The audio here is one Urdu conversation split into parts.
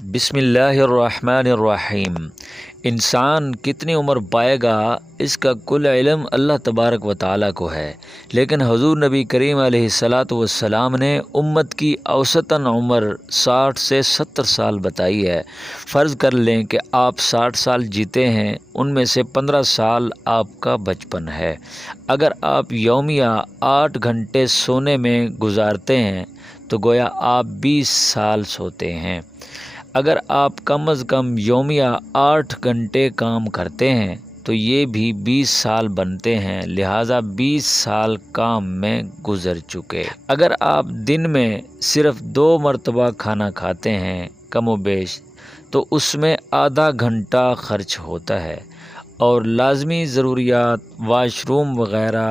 بسم اللہ الرحمن الرحیم۔ انسان کتنی عمر پائے گا اس کا کل علم اللہ تبارک و تعالیٰ کو ہے، لیکن حضور نبی کریم علیہ الصلاۃ والسلام نے امت کی اوسطاً عمر 60 سے 70 سال بتائی ہے۔ فرض کر لیں کہ آپ 60 سال جیتے ہیں، ان میں سے 15 سال آپ کا بچپن ہے۔ اگر آپ یومیہ 8 گھنٹے سونے میں گزارتے ہیں تو گویا آپ 20 سال سوتے ہیں۔ اگر آپ کم از کم یومیہ 8 گھنٹے کام کرتے ہیں تو یہ بھی 20 سال بنتے ہیں، لہٰذا 20 سال کام میں گزر چکے۔ اگر آپ دن میں صرف 2 مرتبہ کھانا کھاتے ہیں کم و بیش، تو اس میں آدھا گھنٹہ خرچ ہوتا ہے، اور لازمی ضروریات واش روم وغیرہ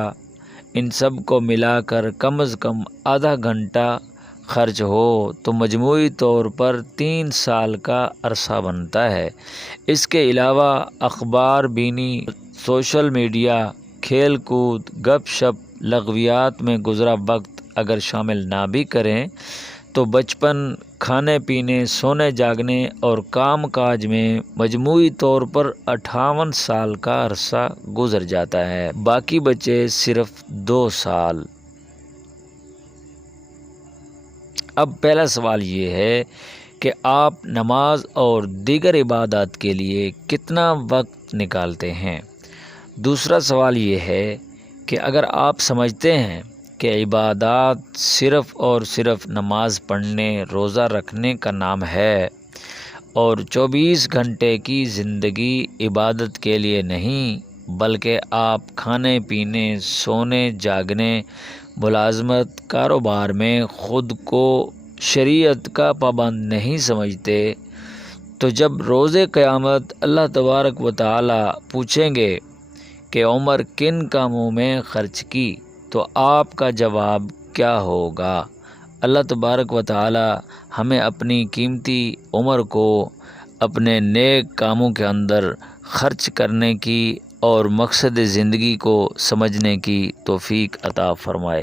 ان سب کو ملا کر کم از کم آدھا گھنٹہ خرچ ہو تو مجموعی طور پر 3 سال کا عرصہ بنتا ہے۔ اس کے علاوہ اخبار بینی، سوشل میڈیا، کھیل کود، گپ شپ، لغویات میں گزرا وقت اگر شامل نہ بھی کریں تو بچپن، کھانے پینے، سونے جاگنے اور کام کاج میں مجموعی طور پر 58 سال کا عرصہ گزر جاتا ہے، باقی بچے صرف 2 سال۔ اب پہلا سوال یہ ہے کہ آپ نماز اور دیگر عبادات کے لیے کتنا وقت نکالتے ہیں؟ دوسرا سوال یہ ہے کہ اگر آپ سمجھتے ہیں کہ عبادات صرف اور صرف نماز پڑھنے، روزہ رکھنے کا نام ہے اور 24 گھنٹے کی زندگی عبادت کے لیے نہیں، بلکہ آپ کھانے پینے، سونے جاگنے، ملازمت، کاروبار میں خود کو شریعت کا پابند نہیں سمجھتے، تو جب روز قیامت اللہ تبارک و تعالیٰ پوچھیں گے کہ عمر کن کاموں میں خرچ کی، تو آپ کا جواب کیا ہوگا؟ اللہ تبارک و تعالیٰ ہمیں اپنی قیمتی عمر کو اپنے نیک کاموں کے اندر خرچ کرنے کی اور مقصد زندگی کو سمجھنے کی توفیق عطا فرمائے۔